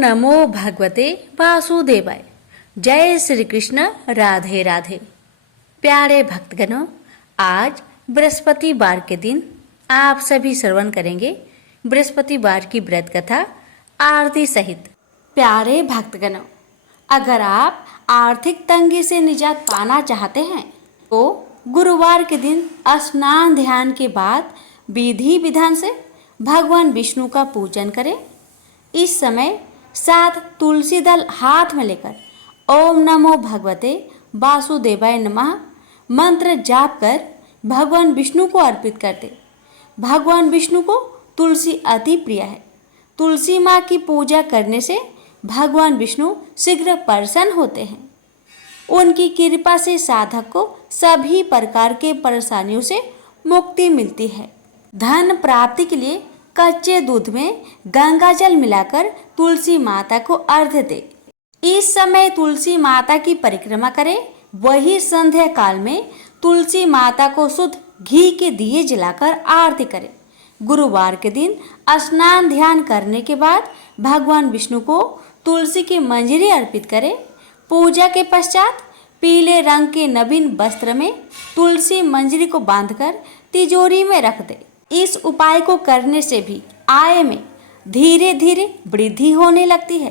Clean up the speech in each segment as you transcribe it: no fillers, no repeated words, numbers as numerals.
नमो भगवते वासुदेवाय। जय श्री कृष्ण। राधे राधे। प्यारे भक्तगणों, आज बृहस्पतिवार के दिन आप सभी श्रवण करेंगे बृहस्पतिवार की व्रत कथा आरती सहित। प्यारे भक्तगणों, अगर आप आर्थिक तंगी से निजात पाना चाहते हैं तो गुरुवार के दिन स्नान ध्यान के बाद विधि विधान से भगवान विष्णु का पूजन करें। इस समय 7 तुलसी दल हाथ में लेकर ओम नमो भगवते वासुदेवाय नमः मंत्र जाप कर भगवान विष्णु को अर्पित करते। भगवान विष्णु को तुलसी अति प्रिय है। तुलसी माँ की पूजा करने से भगवान विष्णु शीघ्र प्रसन्न होते हैं। उनकी कृपा से साधक को सभी प्रकार के परेशानियों से मुक्ति मिलती है। धन प्राप्ति के लिए कच्चे दूध में गंगा जल मिलाकर तुलसी माता को अर्घ्य दे। इस समय तुलसी माता की परिक्रमा करें। वही संध्या काल में तुलसी माता को शुद्ध घी के दिए जलाकर आरती करें। गुरुवार के दिन स्नान ध्यान करने के बाद भगवान विष्णु को तुलसी की मंजरी अर्पित करें। पूजा के पश्चात पीले रंग के नवीन वस्त्र में तुलसी मंजरी को बांधकर तिजोरी में रख दे। इस उपाय को करने से भी आय में धीरे धीरे वृद्धि होने लगती है।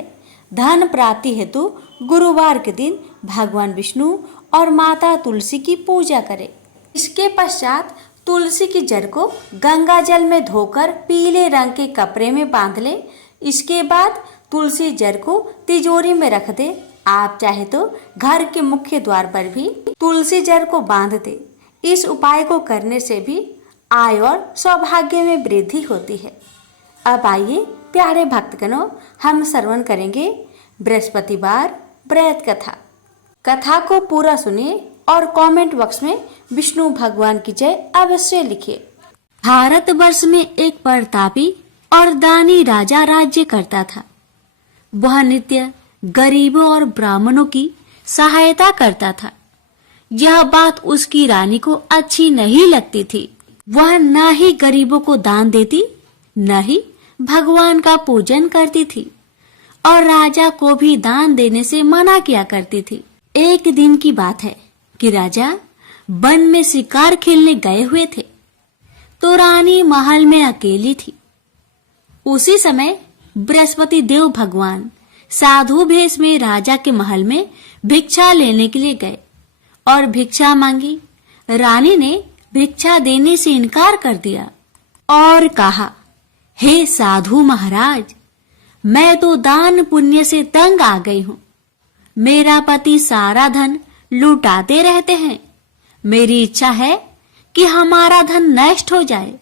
धन प्राप्ति हेतु गुरुवार के दिन भगवान विष्णु और माता तुलसी की पूजा करें। इसके पश्चात तुलसी की जड़ को गंगा जल में धोकर पीले रंग के कपड़े में बांध ले। इसके बाद तुलसी जड़ को तिजोरी में रख दे। आप चाहे तो घर के मुख्य द्वार पर भी तुलसी जड़ को बांध दे। इस उपाय को करने से भी आय और सौभाग्य में वृद्धि होती है। अब आइए प्यारे भक्तगणों, हम श्रवण करेंगे बृहस्पतिवार व्रत कथा। कथा को पूरा सुनिए और कमेंट बॉक्स में विष्णु भगवान की जय अवश्य लिखिए। भारतवर्ष में एक प्रतापी और दानी राजा राज्य करता था। वह नित्य गरीबों और ब्राह्मणों की सहायता करता था। यह बात उसकी रानी को अच्छी नहीं लगती थी। वह न ही गरीबों को दान देती, न ही भगवान का पूजन करती थी और राजा को भी दान देने से मना किया करती थी। एक दिन की बात है कि राजा वन में शिकार खेलने गए हुए थे तो रानी महल में अकेली थी। उसी समय बृहस्पति देव भगवान साधु भेष में राजा के महल में भिक्षा लेने के लिए गए और भिक्षा मांगी। रानी ने भिक्षा देने से इनकार कर दिया और कहा, हे साधु महाराज, मैं तो दान पुण्य से तंग आ गई हूँ। मेरा पति सारा धन लुटाते रहते हैं। मेरी इच्छा है कि हमारा धन नष्ट हो जाए,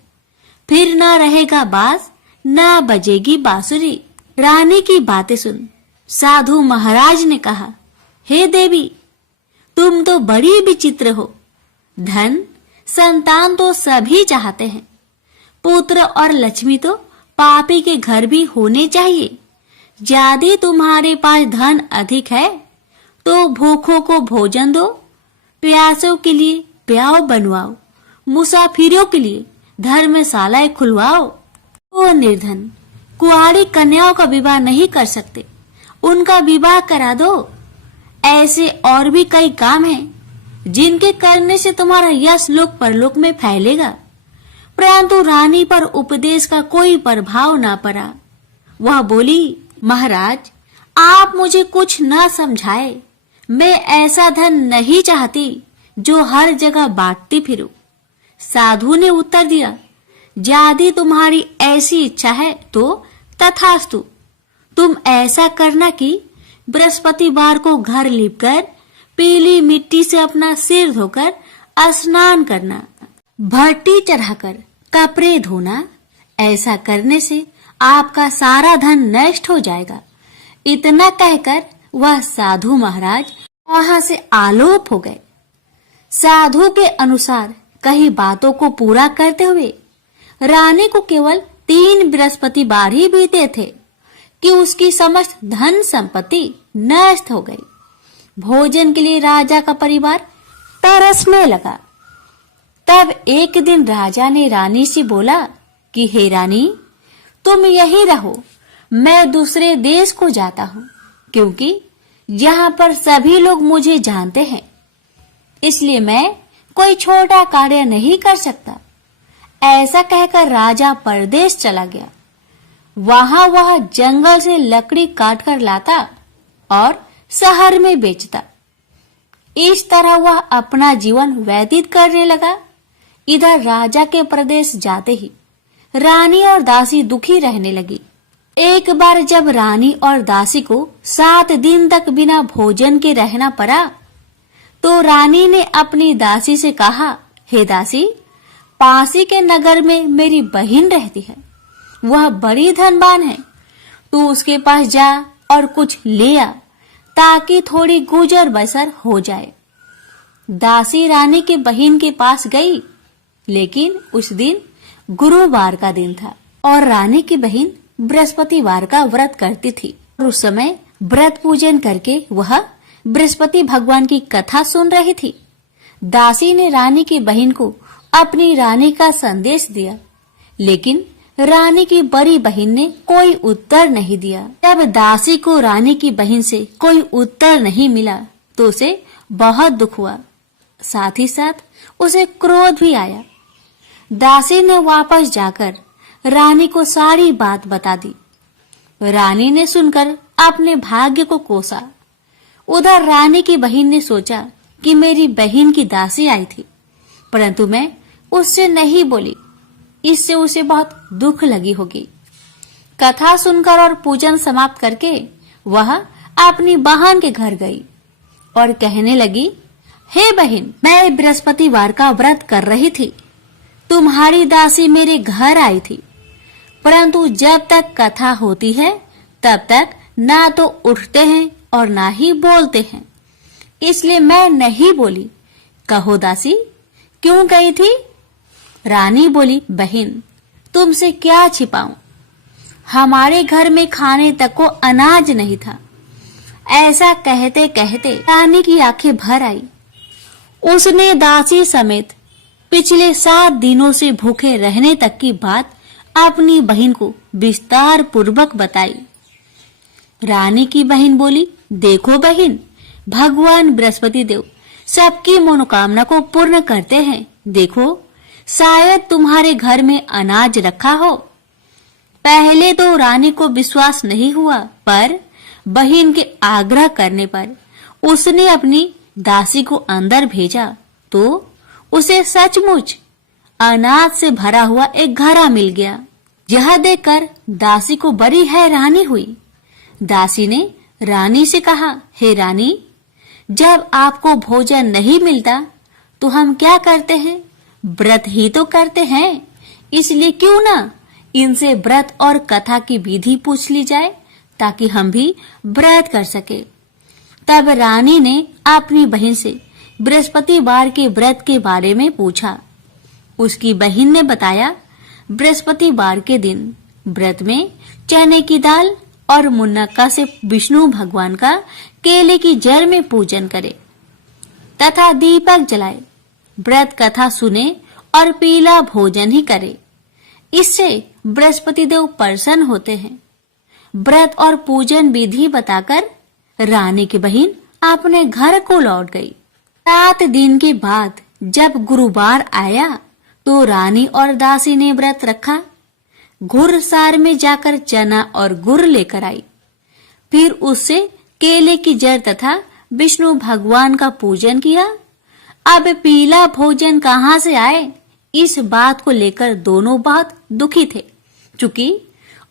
फिर न रहेगा बांस न बजेगी बांसुरी। रानी की बातें सुन साधु महाराज ने कहा, हे देवी, तुम तो बड़ी विचित्र हो। धन संतान तो सभी चाहते हैं। पुत्र और लक्ष्मी तो पापी के घर भी होने चाहिए। यदि तुम्हारे पास धन अधिक है तो भूखों को भोजन दो, प्यासों के लिए प्याव बनवाओ, मुसाफिरों के लिए धर्मशालाएं खुलवाओ। वो निर्धन कुंवारी कन्याओं का विवाह नहीं कर सकते, उनका विवाह करा दो। ऐसे और भी कई काम हैं जिनके करने से तुम्हारा यश लोक परलोक में फैलेगा। परंतु रानी पर उपदेश का कोई प्रभाव न पड़ा। वह बोली, महाराज, आप मुझे कुछ न समझाए। मैं ऐसा धन नहीं चाहती जो हर जगह बांटती फिरूं। साधु ने उत्तर दिया, यदि तुम्हारी ऐसी इच्छा है तो तथास्तु। तुम ऐसा करना कि बृहस्पतिवार को घर लीपकर पीली मिट्टी से अपना सिर धोकर स्नान करना, भट्टी चढ़ाकर कपड़े धोना। ऐसा करने से आपका सारा धन नष्ट हो जाएगा। इतना कहकर वह साधु महाराज वहां से आलोप हो गए। साधु के अनुसार कई बातों को पूरा करते हुए रानी को केवल 3 बृहस्पतिवार ही बीते थे कि उसकी समस्त धन संपत्ति नष्ट हो गई। भोजन के लिए राजा का परिवार तरसने लगा। तब एक दिन राजा ने रानी से बोला कि हे रानी, तुम यहीं रहो, मैं दूसरे देश को जाता हूँ, क्योंकि यहाँ पर सभी लोग मुझे जानते हैं, इसलिए मैं कोई छोटा कार्य नहीं कर सकता। ऐसा कहकर राजा परदेश चला गया। वहां वह जंगल से लकड़ी काट कर लाता और शहर में बेचता। इस तरह वह अपना जीवन व्यतीत करने लगा। इधर राजा के प्रदेश जाते ही रानी और दासी दुखी रहने लगी। एक बार जब रानी और दासी को 7 दिन तक बिना भोजन के रहना पड़ा, तो रानी ने अपनी दासी से कहा, हे दासी, पासी के नगर में मेरी बहन रहती है, वह बड़ी धनवान है, तू उसके पास जा और कुछ ले आ, ताकि थोड़ी गुजर बसर हो जाए। दासी रानी की बहन के पास गई, लेकिन उस दिन गुरुवार का दिन था और रानी की बहन बृहस्पतिवार का व्रत करती थी। उस समय व्रत पूजन करके वह बृहस्पति भगवान की कथा सुन रही थी। दासी ने रानी की बहन को अपनी रानी का संदेश दिया, लेकिन रानी की बड़ी बहन ने कोई उत्तर नहीं दिया। जब दासी को रानी की बहन से कोई उत्तर नहीं मिला, तो उसे बहुत दुख हुआ, साथ ही साथ उसे क्रोध भी आया। दासी ने वापस जाकर रानी को सारी बात बता दी। रानी ने सुनकर अपने भाग्य को कोसा। उधर रानी की बहन ने सोचा कि मेरी बहन की दासी आई थी, परंतु मैं उससे नहीं बोली, इससे उसे बहुत दुख लगी होगी। कथा सुनकर और पूजन समाप्त करके वह अपनी बहन के घर गई और कहने लगी, हे बहन, मैं बृहस्पतिवार का व्रत कर रही थी, तुम्हारी दासी मेरे घर आई थी, परंतु जब तक कथा होती है तब तक ना तो उठते हैं और ना ही बोलते हैं, इसलिए मैं नहीं बोली। कहो दासी, क्यों गई थी? रानी बोली, बहन, तुमसे क्या छिपाऊं, हमारे घर में खाने तक को अनाज नहीं था। ऐसा कहते कहते रानी की आंखें भर आई। उसने दासी समेत पिछले 7 दिनों से भूखे रहने तक की बात अपनी बहन को विस्तार पूर्वक बताई। रानी की बहन बोली, देखो बहन, भगवान बृहस्पति देव सबकी मनोकामना को पूर्ण करते हैं। देखो, शायद तुम्हारे घर में अनाज रखा हो। पहले तो रानी को विश्वास नहीं हुआ, पर बहन के आग्रह करने पर उसने अपनी दासी को अंदर भेजा, तो उसे सचमुच अनाज से भरा हुआ एक घड़ा मिल गया। यह देखकर दासी को बड़ी हैरानी हुई। दासी ने रानी से कहा, हे रानी, जब आपको भोजन नहीं मिलता तो हम क्या करते हैं? व्रत ही तो करते हैं, इसलिए क्यों ना इनसे व्रत और कथा की विधि पूछ ली जाए, ताकि हम भी व्रत कर सके। तब रानी ने अपनी बहन से बृहस्पतिवार के व्रत के बारे में पूछा। उसकी बहन ने बताया, बृहस्पतिवार के दिन व्रत में चने की दाल और मुनक्का से विष्णु भगवान का केले की जड़ में पूजन करे तथा दीपक जलाए, व्रत कथा सुने और पीला भोजन ही करे। इससे बृहस्पति देव प्रसन्न होते हैं। व्रत और पूजन विधि बताकर रानी की बहन अपने घर को लौट गई। 7 दिन के बाद जब गुरुवार आया तो रानी और दासी ने व्रत रखा। घुड़सार में जाकर चना और गुड़ लेकर आई। फिर उससे केले की जड़ तथा विष्णु भगवान का पूजन किया। अब पीला भोजन कहाँ से आए, इस बात को लेकर दोनों बहुत दुखी थे। चूंकि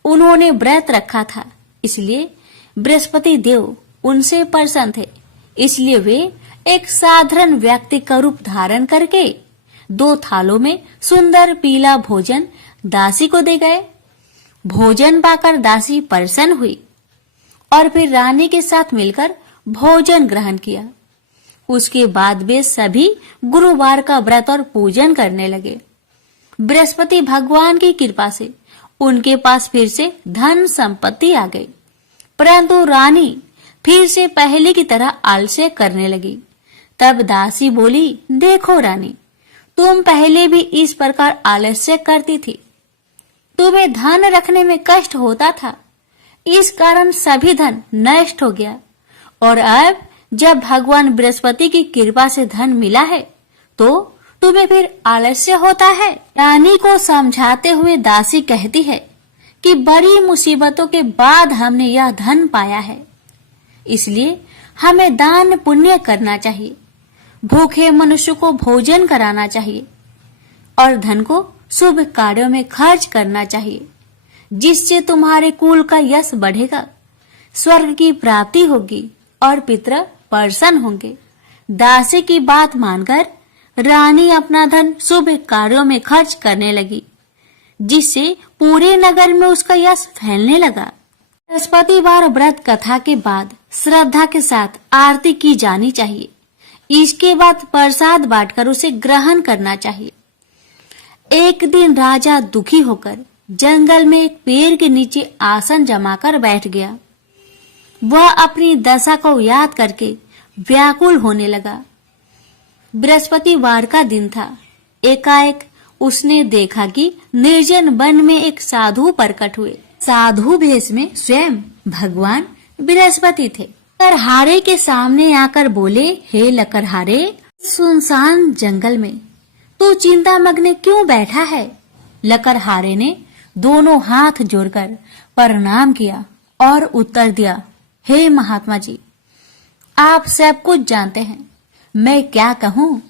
उन्होंने व्रत रखा था, इसलिए बृहस्पति देव उनसे प्रसन्न थे। इसलिए वे एक साधारण व्यक्ति का रूप धारण करके 2 थालों में सुंदर पीला भोजन दासी को दे गए। भोजन पाकर दासी प्रसन्न हुई और फिर रानी के साथ मिलकर भोजन ग्रहण किया। उसके बाद वे सभी गुरुवार का व्रत और पूजन करने लगे। बृहस्पति भगवान की कृपा से उनके पास फिर से धन संपत्ति आ गई, परंतु रानी फिर से पहले की तरह आलस्य करने लगी। तब दासी बोली, देखो रानी, तुम पहले भी इस प्रकार आलस्य करती थी। तुम्हें धन रखने में कष्ट होता था, इस कारण सभी धन नष्ट हो गया। और अब जब भगवान बृहस्पति की कृपा से धन मिला है तो तुम्हें फिर आलस्य होता है। रानी को समझाते हुए दासी कहती है कि बड़ी मुसीबतों के बाद हमने यह धन पाया है, इसलिए हमें दान पुण्य करना चाहिए, भूखे मनुष्य को भोजन कराना चाहिए और धन को शुभ कार्यों में खर्च करना चाहिए, जिससे तुम्हारे कुल का यश बढ़ेगा, स्वर्ग की प्राप्ति होगी और पितर प्रसन्न होंगे। दासी की बात मानकर रानी अपना धन शुभ कार्यों में खर्च करने लगी, जिससे पूरे नगर में उसका यश फैलने लगा। बृहस्पतिवार व्रत कथा के बाद श्रद्धा के साथ आरती की जानी चाहिए। इसके बाद प्रसाद बांटकर उसे ग्रहण करना चाहिए। एक दिन राजा दुखी होकर जंगल में एक पेड़ के नीचे आसन जमाकर बैठ गया। वह अपनी दशा को याद करके व्याकुल होने लगा। बृहस्पतिवार का दिन था। एकाएक उसने देखा कि निर्जन वन में एक साधु प्रकट हुए। साधु भेष में स्वयं भगवान बृहस्पति थे। लकड़हारे के सामने आकर बोले, हे लकड़हारे, सुनसान जंगल में तू चिंता मग्न क्यों बैठा है? लकड़हारे ने दोनों हाथ जोड़कर प्रणाम किया और उत्तर दिया, हे महात्मा जी, आप सब कुछ जानते हैं, मैं क्या कहूँ?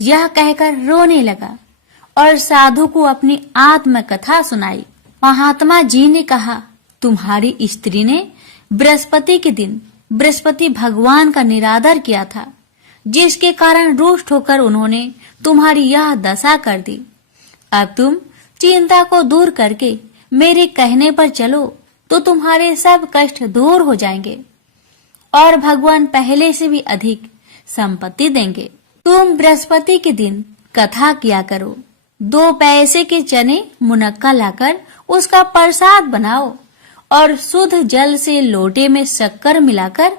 यह कहकर रोने लगा और साधु को अपनी आत्मकथा सुनाई। महात्मा जी ने कहा, तुम्हारी स्त्री ने बृहस्पति के दिन बृहस्पति भगवान का निरादर किया था, जिसके कारण रुष्ट होकर उन्होंने तुम्हारी यह दशा कर दी। अब तुम चिंता को दूर करके मेरे कहने पर चलो तो तुम्हारे सब कष्ट दूर हो जाएंगे और भगवान पहले से भी अधिक संपत्ति देंगे। तुम बृहस्पति के दिन कथा किया करो। 2 पैसे के चने मुनक्का लाकर उसका प्रसाद बनाओ और शुद्ध जल से लोटे में शक्कर मिलाकर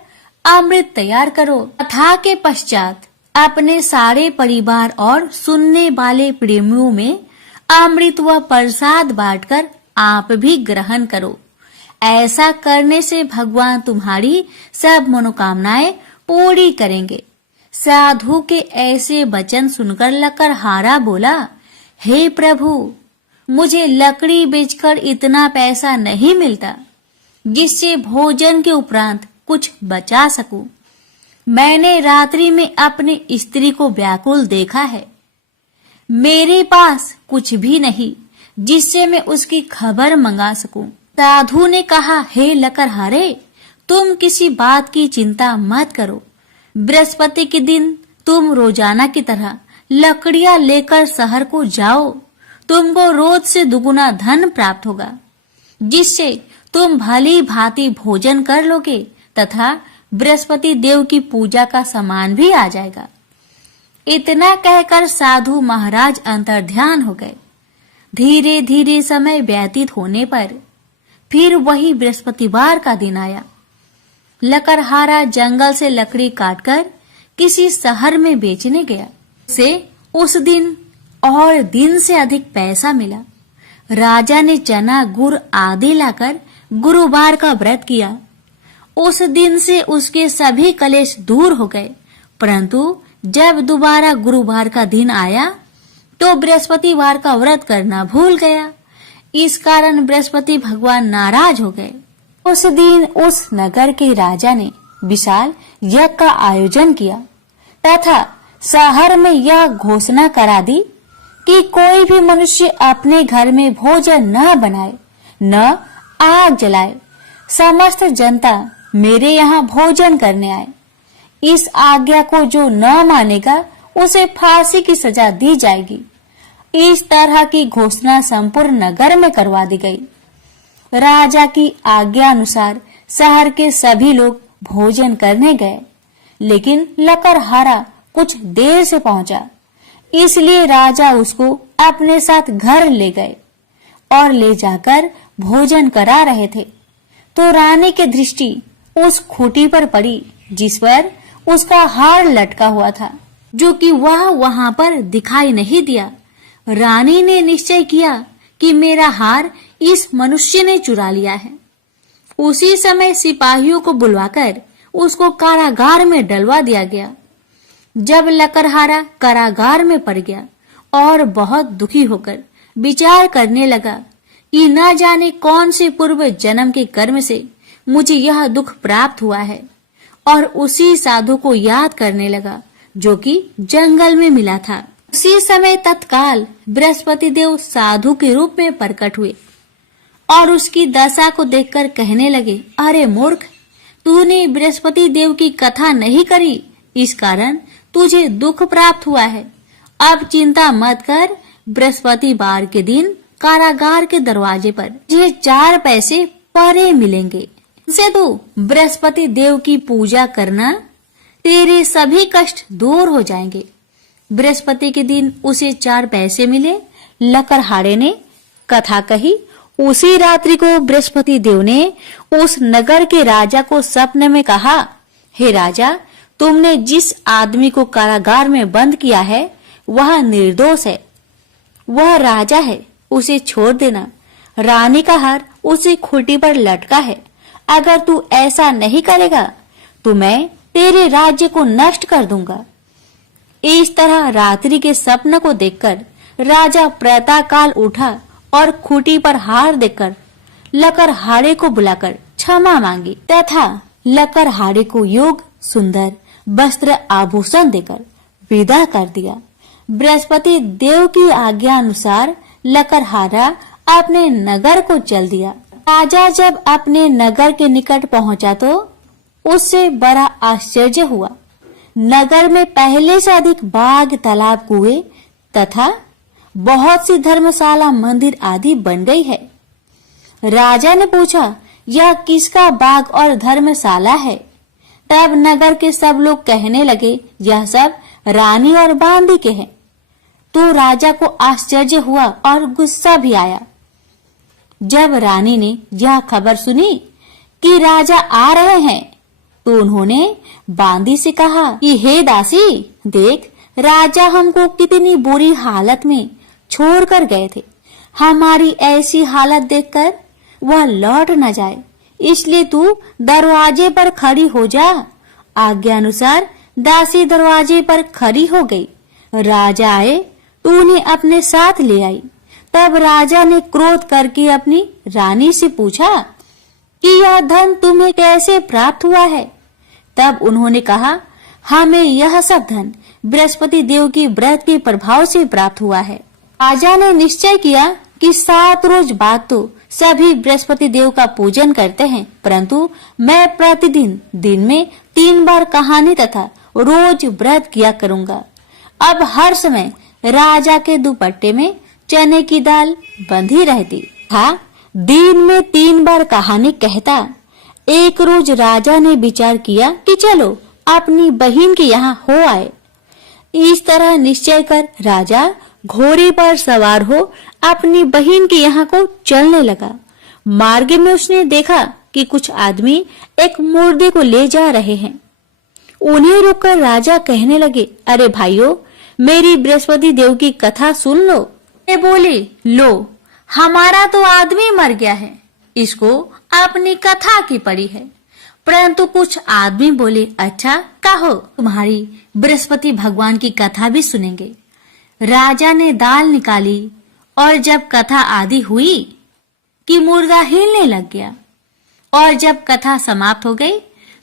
अमृत तैयार करो। कथा के पश्चात अपने सारे परिवार और सुनने वाले प्रेमियों में अमृत व प्रसाद बांटकर आप भी ग्रहण करो। ऐसा करने से भगवान तुम्हारी सब मनोकामनाएं पूरी करेंगे। साधु के ऐसे वचन सुनकर लकड़हारा बोला, हे प्रभु, मुझे लकड़ी बेचकर इतना पैसा नहीं मिलता जिससे भोजन के उपरांत कुछ बचा सकूं। मैंने रात्रि में अपनी स्त्री को व्याकुल देखा है। मेरे पास कुछ भी नहीं जिससे मैं उसकी खबर मंगा सकूं। साधु ने कहा, हे लकड़हारे, तुम किसी बात की चिंता मत करो। बृहस्पति के दिन तुम रोजाना की तरह लकड़ियां लेकर शहर को जाओ। तुमको रोज से दुगुना धन प्राप्त होगा, जिससे तुम भली भांति भोजन कर लोगे तथा बृहस्पति देव की पूजा का सामान भी आ जाएगा। इतना कहकर साधु महाराज अंतर्ध्यान हो गए। धीरे धीरे समय व्यतीत होने पर फिर वही बृहस्पतिवार का दिन आया। लकड़हारा जंगल से लकड़ी काटकर किसी शहर में बेचने गया। से उस दिन और दिन से अधिक पैसा मिला। राजा ने चना, गुड़ आदि लाकर गुरुवार का व्रत किया। उस दिन से उसके सभी कलेश दूर हो गए। परंतु जब दोबारा गुरुवार का दिन आया तो बृहस्पतिवार का व्रत करना भूल गया। इस कारण बृहस्पति भगवान नाराज हो गए। उस दिन उस नगर के राजा ने विशाल यज्ञ का आयोजन किया तथा शहर में यह घोषणा करा दी कि कोई भी मनुष्य अपने घर में भोजन न बनाए, न आग जलाए। समस्त जनता मेरे यहाँ भोजन करने आए। इस आज्ञा को जो न मानेगा उसे फांसी की सजा दी जाएगी। इस तरह की घोषणा संपूर्ण नगर में करवा दी गई। राजा की आज्ञा अनुसार शहर के सभी लोग भोजन करने गए, लेकिन लकड़हारा कुछ देर से पहुंचा, इसलिए राजा उसको अपने साथ घर ले गए और ले जाकर भोजन करा रहे थे तो रानी की दृष्टि उस खूंटी पर पड़ी जिस पर उसका हार लटका हुआ था, जो कि वह वहां पर दिखाई नहीं दिया। रानी ने निश्चय किया कि मेरा हार इस मनुष्य ने चुरा लिया है उसी समय सिपाहियों को बुलवाकर उसको कारागार में डलवा दिया गया। जब लकड़हारा कारागार में पड़ गया और बहुत दुखी होकर विचार करने लगा कि न जाने कौन से पूर्व जन्म के कर्म से मुझे यह दुख प्राप्त हुआ है, और उसी साधु को याद करने लगा जो कि जंगल में मिला था। उसी समय तत्काल बृहस्पति देव साधु के रूप में प्रकट हुए और उसकी दशा को देखकर कहने लगे, अरे मूर्ख, तूने बृहस्पति देव की कथा नहीं करी, इस कारण तुझे दुख प्राप्त हुआ है। अब चिंता मत कर, बृहस्पतिवार के दिन कारागार के दरवाजे पर तुझे 4 पैसे परे मिलेंगे। इनसे तू बृहस्पति देव की पूजा करना, तेरे सभी कष्ट दूर हो जाएंगे। बृहस्पति के दिन उसे 4 पैसे मिले। लकड़हारे ने कथा कही। उसी रात्रि को बृहस्पति देव ने उस नगर के राजा को सपने में कहा, हे राजा, तुमने जिस आदमी को कारागार में बंद किया है वह निर्दोष है, वह राजा है, उसे छोड़ देना। रानी का हार उसी खूंटी पर लटका है, अगर तू ऐसा नहीं करेगा तो मैं तेरे राज्य को नष्ट कर दूंगा। इस तरह रात्रि के सपने को देखकर राजा प्रातःकाल उठा और खूंटी पर हार देकर लकड़हारे को बुलाकर क्षमा मांगी तथा लकड़हारे को योग सुंदर वस्त्र आभूषण देकर विदा कर दिया। बृहस्पति देव की आज्ञा अनुसार लकड़हारा अपने नगर को चल दिया। राजा जब अपने नगर के निकट पहुंचा तो उससे बड़ा आश्चर्य हुआ। नगर में पहले से अधिक बाग, तालाब, कुएं तथा बहुत सी धर्मशाला, मंदिर आदि बन गई है। राजा ने पूछा, यह किसका बाग और धर्मशाला है? तब नगर के सब लोग कहने लगे, यह सब रानी और बांदी के हैं। तो राजा को आश्चर्य हुआ और गुस्सा भी आया। जब रानी ने यह खबर सुनी कि राजा आ रहे हैं तो उन्होंने बांदी से कहा कि हे दासी, देख, राजा हमको कितनी बुरी हालत में छोड़कर गए थे। हमारी ऐसी हालत देखकर वह लौट न जाए, इसलिए तू दरवाजे पर खड़ी हो जा। आज्ञा अनुसार दासी दरवाजे पर खड़ी हो गई। राजा आए तो उन्हें अपने साथ ले आई। तब राजा ने क्रोध करके अपनी रानी से पूछा कि यह धन तुम्हें कैसे प्राप्त हुआ है? तब उन्होंने कहा, हमें यह सब धन बृहस्पति देव की व्रत के प्रभाव से प्राप्त हुआ है। राजा ने निश्चय किया कि 7 रोज बाद तो सभी बृहस्पति देव का पूजन करते हैं, परंतु मैं प्रतिदिन दिन में 3 बार कहानी तथा रोज व्रत किया करूंगा। अब हर समय राजा के दुपट्टे में चने की दाल बंधी रहती था। दिन में 3 बार कहानी कहता। एक रोज राजा ने विचार किया कि चलो अपनी बहन के यहाँ हो आए। इस तरह निश्चय कर राजा घोड़े पर सवार हो अपनी बहन के यहाँ को चलने लगा। मार्ग में उसने देखा कि कुछ आदमी एक मुर्दे को ले जा रहे हैं। उन्हें रोककर राजा कहने लगे, अरे भाइयों, मेरी बृहस्पति देव की कथा सुन लो। वे बोले, लो, हमारा तो आदमी मर गया है, इसको अपनी कथा की पड़ी है। परंतु कुछ आदमी बोले, अच्छा कहो, तुम्हारी बृहस्पति भगवान की कथा भी सुनेंगे। राजा ने दाल निकाली और जब कथा आदि हुई कि मुर्दा हिलने लग गया, और जब कथा समाप्त हो गई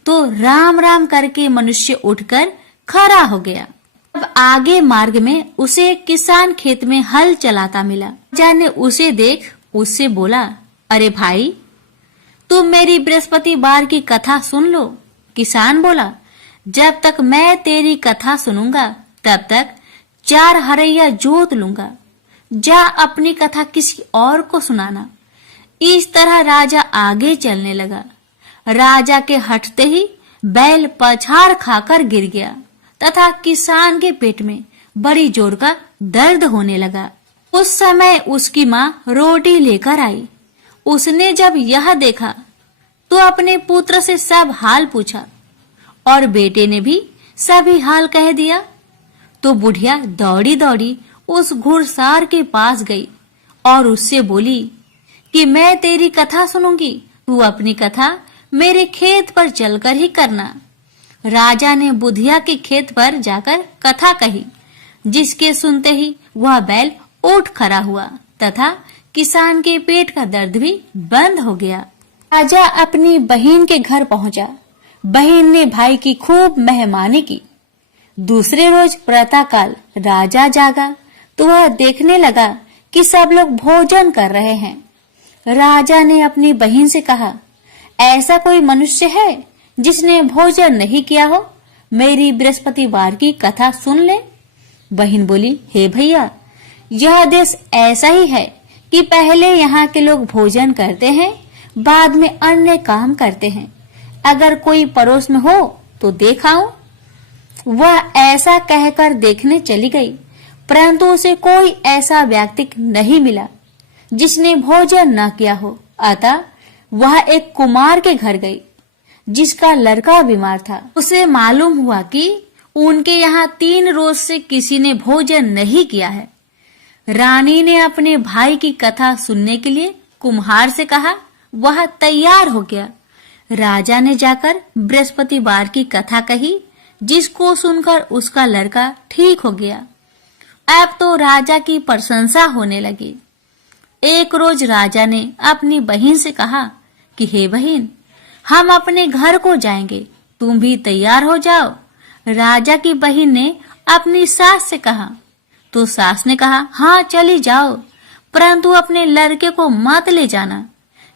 तो राम राम करके मनुष्य उठकर खड़ा हो गया। अब आगे मार्ग में उसे एक किसान खेत में हल चलाता मिला। राजा ने उसे देख उससे बोला, अरे भाई, तुम मेरी बृहस्पतिवार की कथा सुन लो। किसान बोला, जब तक मैं तेरी कथा सुनूंगा तब तक 4 हरैया जोत लूंगा। जा अपनी कथा किसी और को सुनाना। इस तरह राजा आगे चलने लगा। राजा के हटते ही बैल पछाड़ खाकर गिर गया तथा किसान के पेट में बड़ी जोर का दर्द होने लगा। उस समय उसकी माँ रोटी लेकर आई। उसने जब यह देखा तो अपने पुत्र से सब हाल पूछा और बेटे ने भी सभी हाल कह दिया। तो बुढ़िया दौड़ी दौड़ी उस घुड़सार के पास गई और उससे बोली कि मैं तेरी कथा सुनूंगी तू अपनी कथा मेरे खेत पर चलकर ही करना। राजा ने बुधिया के खेत पर जाकर कथा कही, जिसके सुनते ही वह बैल उठ खड़ा हुआ तथा किसान के पेट का दर्द भी बंद हो गया। राजा अपनी बहन के घर पहुंचा। बहन ने भाई की खूब मेहमानी की। दूसरे रोज प्रातःकाल राजा जागा तो वह देखने लगा कि सब लोग भोजन कर रहे हैं। राजा ने अपनी बहन से कहा, ऐसा कोई मनुष्य है जिसने भोजन नहीं किया हो? मेरी बृहस्पतिवार की कथा सुन ले। बहन बोली, हे भैया, यह देश ऐसा ही है कि पहले यहाँ के लोग भोजन करते हैं, बाद में अन्य काम करते हैं। अगर कोई पड़ोस में हो तो देखाऊं। वह ऐसा कहकर देखने चली गई, परंतु उसे कोई ऐसा व्यक्ति नहीं मिला जिसने भोजन न किया हो। अतः वह एक कुमार के घर गई, जिसका लड़का बीमार था। उसे मालूम हुआ कि उनके यहाँ 3 रोज से किसी ने भोजन नहीं किया है। रानी ने अपने भाई की कथा सुनने के लिए कुम्हार से कहा। वह तैयार हो गया। राजा ने जाकर बृहस्पतिवार की कथा कही, जिसको सुनकर उसका लड़का ठीक हो गया। अब तो राजा की प्रशंसा होने लगी। एक रोज राजा ने अपनी बहन से कहा कि हे बहन, हम अपने घर को जाएंगे, तुम भी तैयार हो जाओ। राजा की बहन ने अपनी सास से कहा तो सास ने कहा, हाँ चली जाओ, परंतु अपने लड़के को मत ले जाना,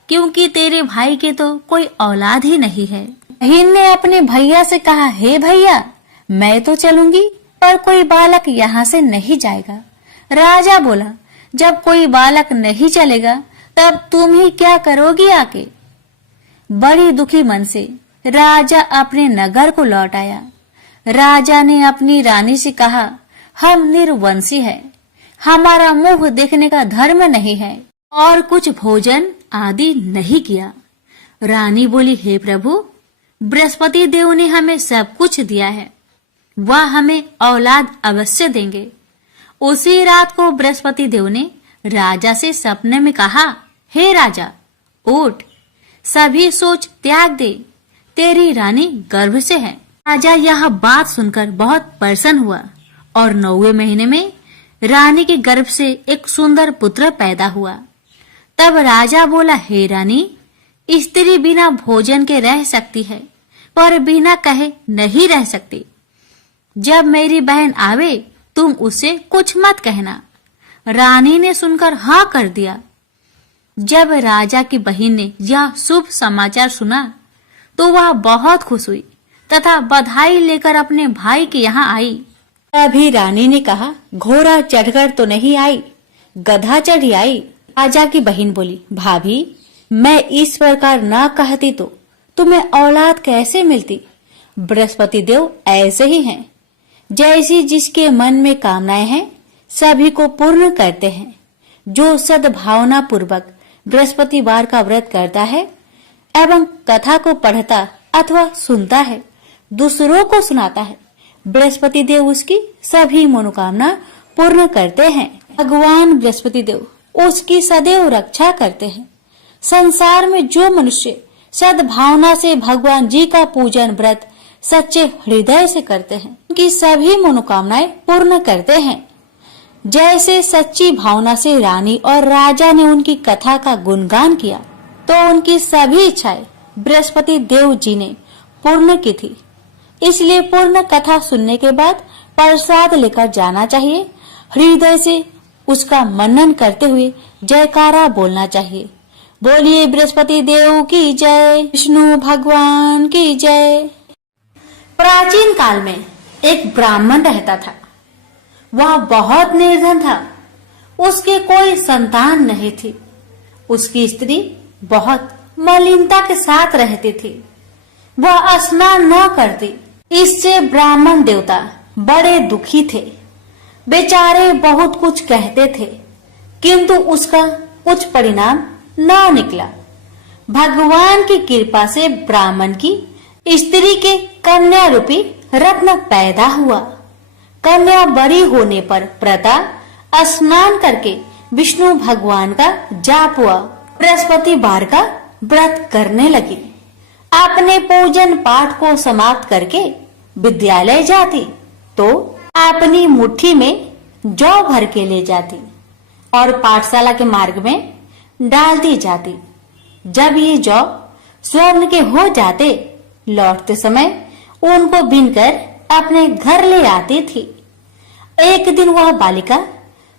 क्योंकि तेरे भाई के तो कोई औलाद ही नहीं है। बहन ने अपने भैया से कहा, हे भैया, मैं तो चलूंगी, पर कोई बालक यहाँ से नहीं जाएगा। राजा बोला, जब कोई बालक नहीं चलेगा तब तुम ही क्या करोगी आके? बड़ी दुखी मन से राजा अपने नगर को लौट आया। राजा ने अपनी रानी से कहा, हम निर्वंशी हैं, हमारा मुंह देखने का धर्म नहीं है और कुछ भोजन आदि नहीं किया। रानी बोली, हे प्रभु, बृहस्पति देव ने हमें सब कुछ दिया है, वह हमें औलाद अवश्य देंगे। उसी रात को बृहस्पति देव ने राजा से सपने में कहा, हे राजा, उठ, सभी सोच त्याग दे, तेरी रानी गर्भ से है। राजा यह बात सुनकर बहुत प्रसन्न हुआ और 9वें महीने में रानी के गर्भ से एक सुंदर पुत्र पैदा हुआ। तब राजा बोला, हे रानी, स्त्री बिना भोजन के रह सकती है, पर बिना कहे नहीं रह सकती। जब मेरी बहन आवे तुम उसे कुछ मत कहना। रानी ने सुनकर हाँ कर दिया। जब राजा की बहन ने यह शुभ समाचार सुना तो वह बहुत खुश हुई तथा बधाई लेकर अपने भाई के यहाँ आई। तभी रानी ने कहा, घोड़ा चढ़कर तो नहीं आई, गधा चढ़ी आई। राजा की बहन बोली, भाभी, मैं इस प्रकार न कहती तो तुम्हें औलाद कैसे मिलती? बृहस्पति देव ऐसे ही हैं, जैसी जिसके मन में कामनाएं हैं सभी को पूर्ण करते हैं। जो सद्भावना पूर्वक बृहस्पतिवार का व्रत करता है एवं कथा को पढ़ता अथवा सुनता है, दूसरों को सुनाता है, बृहस्पति देव उसकी सभी मनोकामना पूर्ण करते हैं। भगवान बृहस्पति देव उसकी सदैव रक्षा करते हैं। संसार में जो मनुष्य सद्भावना से भगवान जी का पूजन व्रत सच्चे हृदय से करते हैं, उनकी सभी मनोकामनाएं पूर्ण करते हैं। जैसे सच्ची भावना से रानी और राजा ने उनकी कथा का गुणगान किया तो उनकी सभी इच्छाएं बृहस्पति देव जी ने पूर्ण की थी। इसलिए पूर्ण कथा सुनने के बाद प्रसाद लेकर जाना चाहिए। हृदय से उसका मनन करते हुए जयकारा बोलना चाहिए। बोलिए बृहस्पति देव की जय, विष्णु भगवान की जय। प्राचीन काल में एक ब्राह्मण रहता था। वह बहुत निर्धन था। उसके कोई संतान नहीं थी। उसकी स्त्री बहुत मलिनता के साथ रहती थी। वह स्नान न करती। इससे ब्राह्मण देवता बड़े दुखी थे। बेचारे बहुत कुछ कहते थे, किंतु उसका कुछ परिणाम न निकला। भगवान की कृपा से ब्राह्मण की स्त्री के कन्या रूपी रत्न पैदा हुआ। कन्या बड़ी होने पर प्रता स्नान करके विष्णु भगवान का जाप हुआ। बृहस्पतिवार का व्रत करने लगी। अपने पूजन पाठ को समाप्त करके विद्यालय जाती तो अपनी मुट्ठी में जौ भर के ले जाती और पाठशाला के मार्ग में डालती जाती। जब ये जौ स्वर्ण के हो जाते, लौटते समय उनको बीनकर अपने घर ले आती थी। एक दिन वह बालिका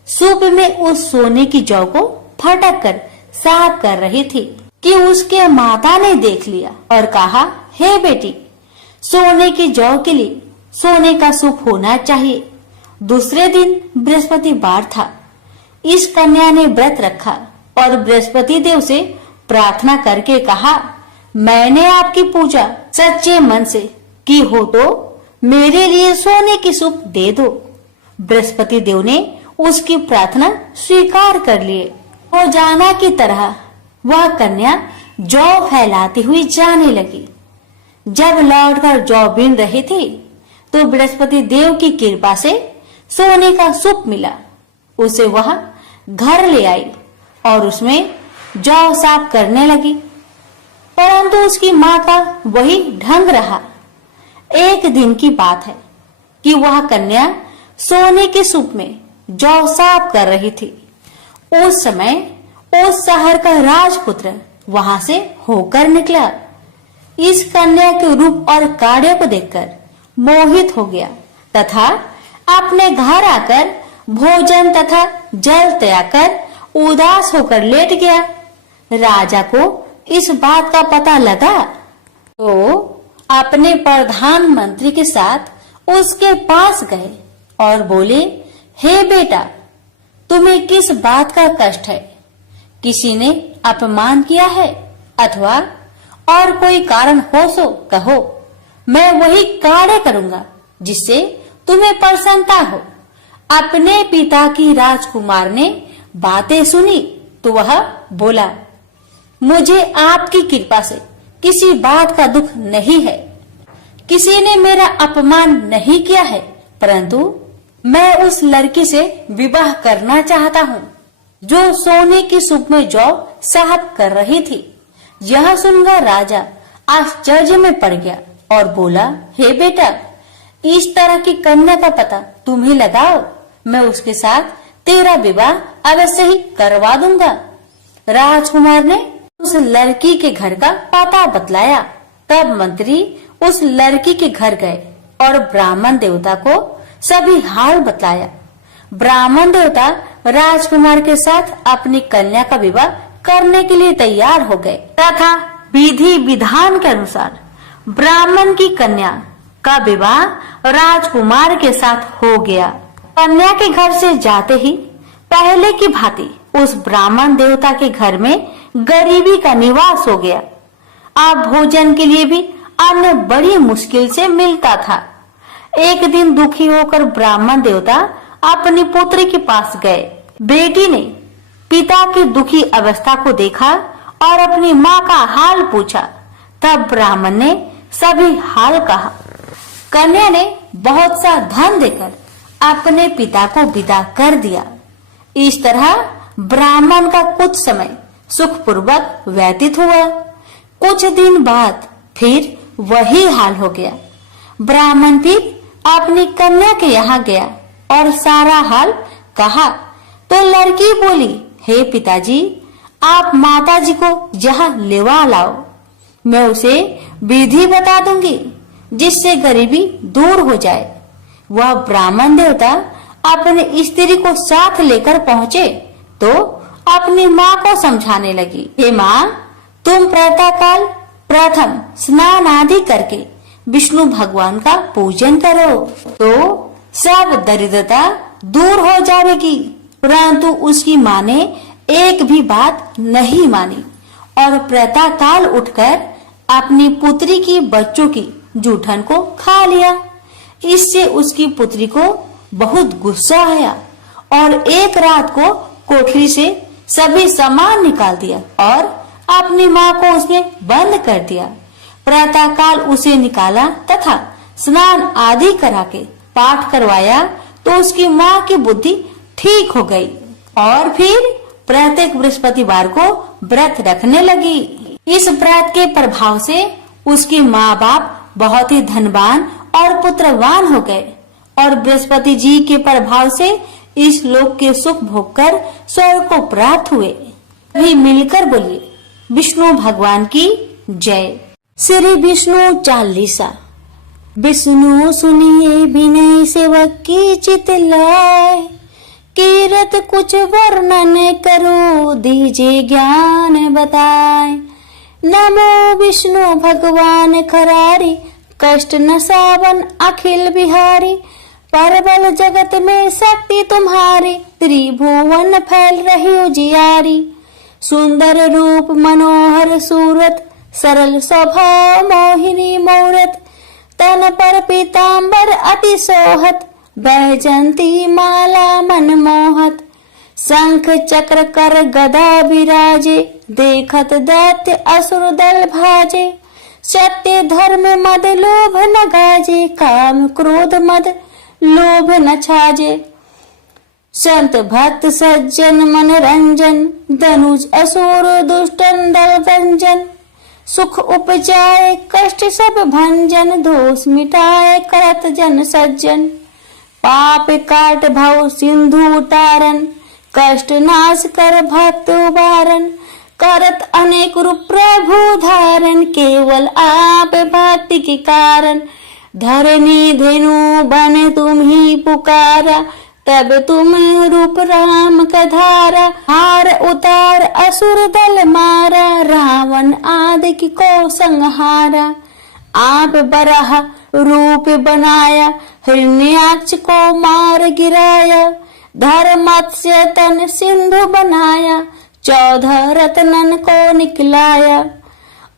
सूप में उस सोने की जौ को फटक कर साफ कर रही थी कि उसके माता ने देख लिया और कहा, हे बेटी, सोने की जौ के लिए सोने का सूप होना चाहिए। दूसरे दिन बृहस्पतिवार था। इस कन्या ने व्रत रखा और बृहस्पति देव से प्रार्थना करके कहा, मैंने आपकी पूजा सच्चे मन से की हो तो मेरे लिए सोने की सूप दे दो। बृहस्पति देव ने उसकी प्रार्थना स्वीकार कर लिए। रोजाना की तरह वह कन्या जौ फैलाती हुई जाने लगी। जब लौटकर जौ बीन रही थी तो बृहस्पति देव की कृपा से सोने का सूप मिला। उसे वह घर ले आई और उसमें जौ साफ करने लगी, परंतु उसकी माँ का वही ढंग रहा। एक दिन की बात है कि वह कन्या सोने के सूप में जौ साफ कर रही थी। उस समय उस शहर का राजपुत्र वहां से होकर निकला। इस कन्या के रूप और कार्य को देखकर मोहित हो गया तथा अपने घर आकर भोजन तथा जल त्याग कर उदास होकर लेट गया। राजा को इस बात का पता लगा तो अपने प्रधानमंत्री के साथ उसके पास गए और बोले, हे बेटा, तुम्हें किस बात का कष्ट है? किसी ने अपमान किया है अथवा और कोई कारण हो सो कहो, मैं वही कार्य करूंगा जिससे तुम्हें प्रसन्नता हो। अपने पिता की राजकुमार ने बातें सुनी तो वह बोला, मुझे आपकी कृपा से किसी बात का दुख नहीं है। किसी ने मेरा अपमान नहीं किया है, परंतु मैं उस लड़की से विवाह करना चाहता हूँ जो सोने की सूप में जौ साफ कर रही थी। यह सुनकर राजा आश्चर्य में पड़ गया और बोला, हे बेटा, इस तरह की कन्या का पता तुम ही लगाओ, मैं उसके साथ तेरा विवाह अवश्य ही करवा दूंगा। राजकुमार ने उस लड़की के घर का पता बतलाया। तब मंत्री उस लड़की के घर गए और ब्राह्मण देवता को सभी हाल बतलाया। ब्राह्मण देवता राजकुमार के साथ अपनी कन्या का विवाह करने के लिए तैयार हो गए तथा विधि विधान के अनुसार ब्राह्मण की कन्या का विवाह राजकुमार के साथ हो गया। कन्या के घर से जाते ही पहले की भांति उस ब्राह्मण देवता के घर में गरीबी का निवास हो गया। अब भोजन के लिए भी अन्न बड़ी मुश्किल से मिलता था। एक दिन दुखी होकर ब्राह्मण देवता अपनी पुत्री के पास गए। बेटी ने पिता की दुखी अवस्था को देखा और अपनी माँ का हाल पूछा। तब ब्राह्मण ने सभी हाल कहा। कन्या ने बहुत सा धन देकर अपने पिता को विदा कर दिया। इस तरह ब्राह्मण का कुछ समय सुखपूर्वक व्यतीत हुआ। कुछ दिन बाद फिर वही हाल हो गया। ब्राह्मण फिर अपनी कन्या के यहाँ गया और सारा हाल कहा तो लड़की बोली, हे पिताजी, आप माताजी को यहाँ लेवा लाओ, मैं उसे विधि बता दूंगी जिससे गरीबी दूर हो जाए। वह ब्राह्मण देवता अपने स्त्री को साथ लेकर पहुँचे तो अपनी माँ को समझाने लगी, हे माँ, तुम प्रातःकाल प्रथम स्नान आदि करके विष्णु भगवान का पूजन करो तो सब दरिद्रता दूर हो जाएगी। परंतु उसकी माँ ने एक भी बात नहीं मानी और प्रातःकाल उठकर अपनी पुत्री की बच्चों की जूठन को खा लिया। इससे उसकी पुत्री को बहुत गुस्सा आया और एक रात को कोठरी से सभी सामान निकाल दिया और अपनी माँ को उसमें बंद कर दिया। प्रातःकाल उसे निकाला तथा स्नान आदि करा के पाठ करवाया तो उसकी माँ की बुद्धि ठीक हो गई और फिर प्रत्येक बृहस्पतिवार को व्रत रखने लगी। इस व्रत के प्रभाव से उसके माँ बाप बहुत ही धनवान और पुत्रवान हो गए और बृहस्पति जी के प्रभाव से इस लोक के सुख भोग कर स्वर्ग को प्राप्त हुए। भी मिलकर बोलिए विष्णु भगवान की जय। श्री विष्णु चालीसा। विष्णु सुनिए विनय सेवक की चित लाय, कीरत कुछ वर्णन करो दीजिए ज्ञान बताए। नमो विष्णु भगवान खरारी, कष्ट न सावन अखिल बिहारी। परबल जगत में शक्ति तुम्हारी, त्रिभुवन फैल रही उजियारी। सुंदर रूप मनोहर सूरत, सरल स्वभाव मोहिनी मूरत। तन पर पीतांबर अति सोहत, बैजंती माला मन मोहत। शंख चक्र कर गदा विराजे, देखत दैत्य असुर दल भाजे। सत्य धर्म मद लोभ न गाजे, काम क्रोध मद लोभ न छाजे। संत भक्त सज्जन मन रंजन, धनुज असुर दुष्टन दल व्यंजन। सुख उपजाए कष्ट सब भंजन, दोष मिटाए करत जन सज्जन। पाप काट भव सिंधु उतारन, कष्ट नाश कर भक्त उबारन। करत अनेक रूप प्रभु धारण, केवल आप भक्ति के कारण। धरनी धेनु बन तुम ही पुकारा, तब तुम रूप राम का धारा। हार उतार असुर दल मारा, रावण आदि को संहारा। आप बराह रूप बनाया, हिरण्याक्ष को मार गिराया। धर्मत्स्य तन सिंधु बनाया, 14 रत्नन को निकलाया।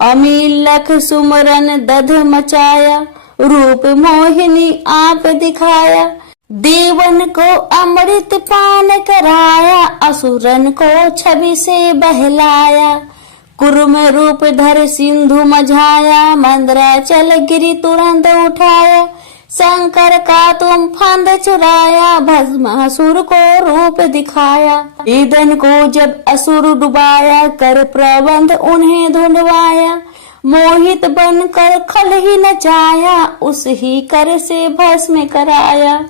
अमीलख सुमरन दध मचाया, रूप मोहिनी आप दिखाया। देवन को अमृत पान कराया, असुरन को छवि से बहलाया। कुर्म रूप धर सिंधु मझाया, मंदराचल गिरि तुरंत उठाया। शंकर का तुम फंद चुराया, भस्मासुर को रूप दिखाया। ईदन को जब असुर डुबाया, कर प्रबंध उन्हें ढूंढवाया। मोहित बनकर खल ही नचाया, उस ही कर से भस्म कराया।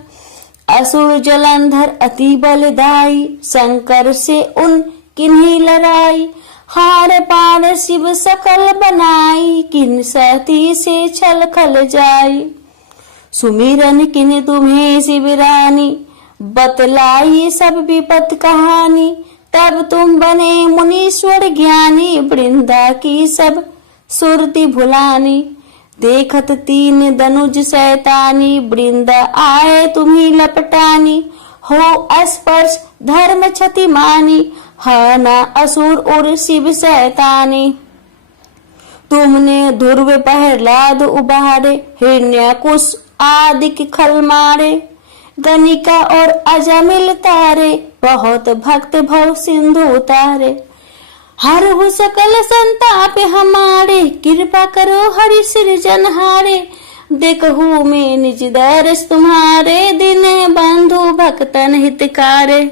असुर जलंधर अति बलदाई, शंकर से उन किन्हीं लड़ाई। हार पार शिव सकल बनाई, किन सती से छल खल जाई। सुमिरन किन तुम्हें शिवरानी, बतलाई सब विपत कहानी। तब तुम बने मुनीश्वर ज्ञानी, वृंदा की सब सुरति भुलानी। देखत 3 दनुज शैतानी, वृंदा आए तुम्ही लपटानी। हो स्पर्श धर्म क्षति मानी, हाना असुर और शिव शैतानी। तुमने ध्रुव प्रहलाद उबारे, हिरण्याकुश आदि के खल मारे। गणिका और अजमिल तारे, बहुत भक्त भव सिंधु उतारे। हर हो सकल संताप हमारे, कृपा करो हरि सृजनहारे। देखहु में निज दर्श तुम्हारे, दिन बंधु भक्तन हितकारे।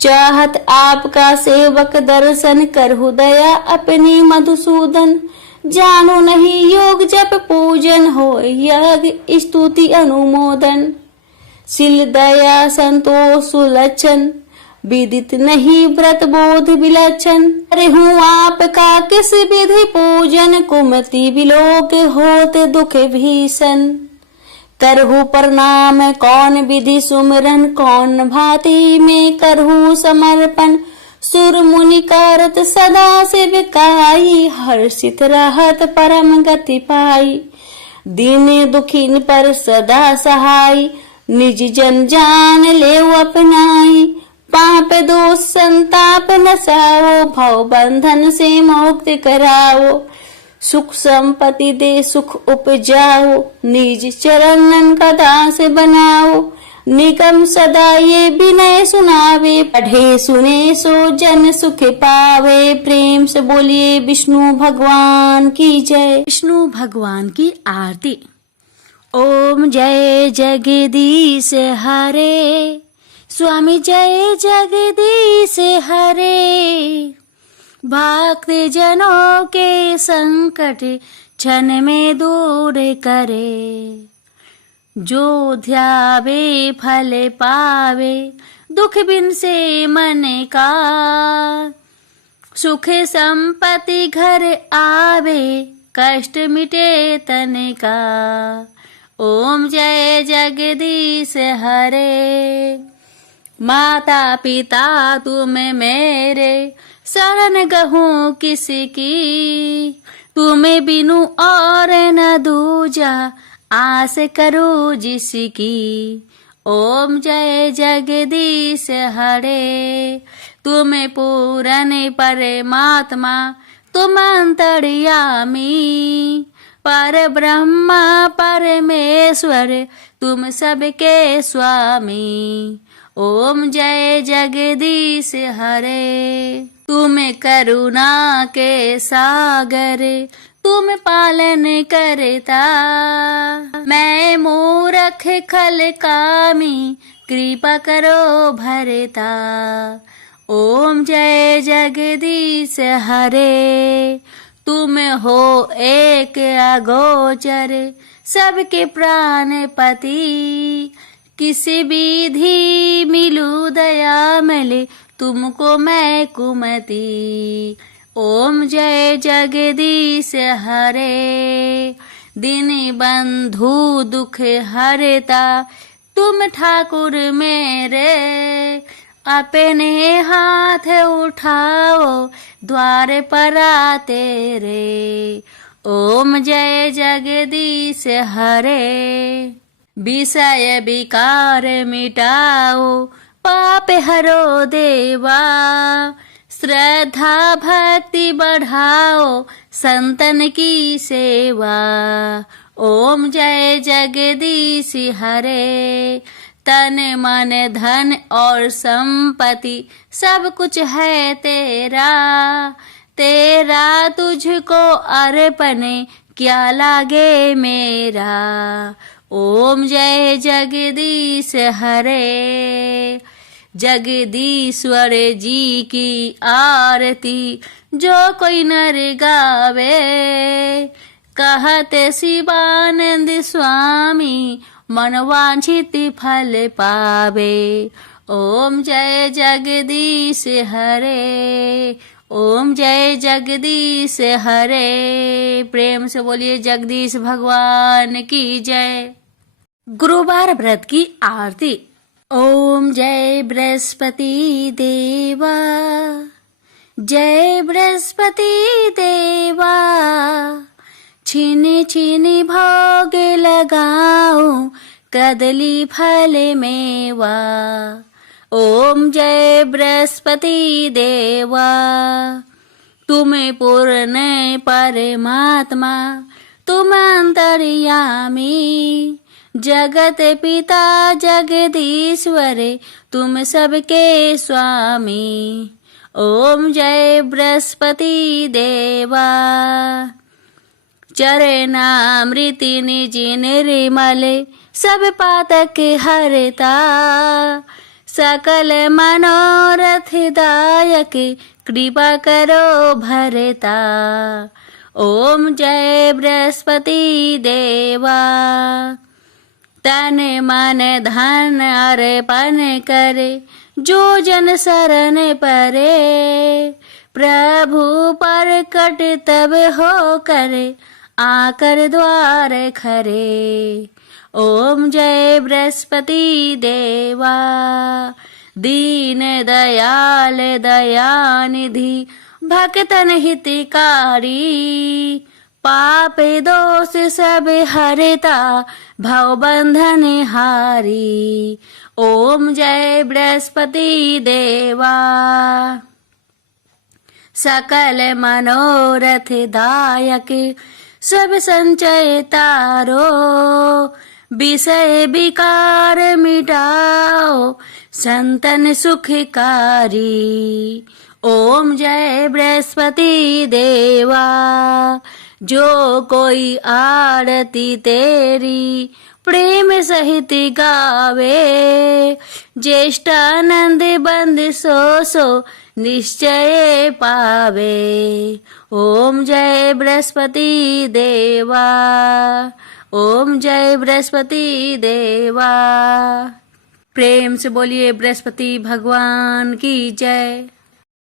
चाहत आपका सेवक दर्शन, करहु दया अपनी मधुसूदन। जानो नहीं योग जप पूजन, हो यज्ञ स्तुति अनुमोदन। शील दया संतोष सुलक्षण, विदित नहीं व्रत बोध विलक्षण। अरे हूँ आपका किस विधि पूजन, कुमति विलोक होत दुख भीषण। करहु प्रणाम कौन विधि सुमरन, कौन भांति में करहु समर्पण। सुर मुनि करत सदा सेविकाई, हर्षित रहत परम गति पाई। दीन दुखिन पर सदा सहाय, निज जन जान लेव अपनाई। पाप दोष संताप नसाओ, भव बंधन से मुक्त कराओ। सुख संपत्ति दे सुख उपजाओ, निज चरणन का दास बनाओ। निगम सदा ये विनय सुनावे, पढ़े सुने सो जन सुख पावे। प्रेम से बोलिए विष्णु भगवान की जय। विष्णु भगवान की आरती। ओम जय जगदीश हरे, स्वामी जय जगदीश हरे। भक्ति जनों के संकट क्षण में दूर करे। जो ध्यावे फल पावे, दुख बिन से मन का। सुख संपत्ति घर आवे, कष्ट मिटे तन का। ओम जय जगदीश हरे। माता पिता तुम मेरे, शरण गहूँ किसकी। तुम्हें बिनु और न दूजा, आस करूँ जिसकी। ओम जय जगदीश हरे। तुम पूरन परमात्मा, तुम अंतर्यामी। पर ब्रह्मा परमेश्वर, तुम सबके स्वामी। ओम जय जगदीश हरे। तुम करुणा के सागर, तुम पालन करता। मैं मूरख खल कामी, कृपा करो भरता। ओम जय जगदीश हरे। तुम हो एक अगोचर, सबके प्राणपति। किसी विधि मिलू दया मिले, तुमको मैं कुमति। ओम जय जगदीश हरे। दीन बंधु दुख हरता, तुम ठाकुर मेरे। अपने हाथ उठाओ, द्वार पर तेरे। ओम जय जगदीश हरे। विषय विकार मिटाओ, पाप हरो देवा। श्रद्धा भक्ति बढ़ाओ, संतन की सेवा। ओम जय जगदीश हरे। तन मन धन और संपत्ति, सब कुछ है तेरा। तेरा तुझको अर्पण, क्या लागे मेरा। ओम जय जगदीश हरे। जगदीश्वर जी की आरती, जो कोई नर गावे। कहते शिवानंद स्वामी, मनवांछित फल पावे। ओम जय जगदीश हरे। ओम जय जगदीश हरे। प्रेम से बोलिए जगदीश भगवान की जय। गुरुवार व्रत की आरती। ओम जय बृहस्पति देवा, जय बृहस्पति देवा। छिनी छिनी भोग लगाओ, कदली फल मेवा। ओम जय बृहस्पति देवा। तुम पूर्ण परमात्मा, तुम अंतर्यामी। जगत पिता जगदीश्वर, तुम सबके स्वामी। ओम जय बृहस्पति देवा। चरणामृति निज निर्मल, सब पातक हरता। सकल मनोरथ दायक, कृपा करो भरता। ओम जय बृहस्पति देवा। तन मन धन अर्पण करे, जो जन शरण परे। प्रभु पर कट तब हो करे, आकर द्वार खरे। ओम जय बृहस्पति देवा। दीन दयाल दयानिधि, भक्तन हितकारी। पाप दोष सब हरता, भव बंधन हारी। ओम जय बृहस्पति देवा। सकल मनोरथ दायक, सब संचय तारो। विषय विकार मिटाओ, संतन सुखकारी। ओम जय बृहस्पति देवा। जो कोई आरती तेरी, प्रेम सहित गावे। ज्येष्ठानंद बंद सो निश्चय पावे। ओम जय बृहस्पति देवा, ओम जय बृहस्पति देवा। प्रेम से बोलिए बृहस्पति भगवान की जय।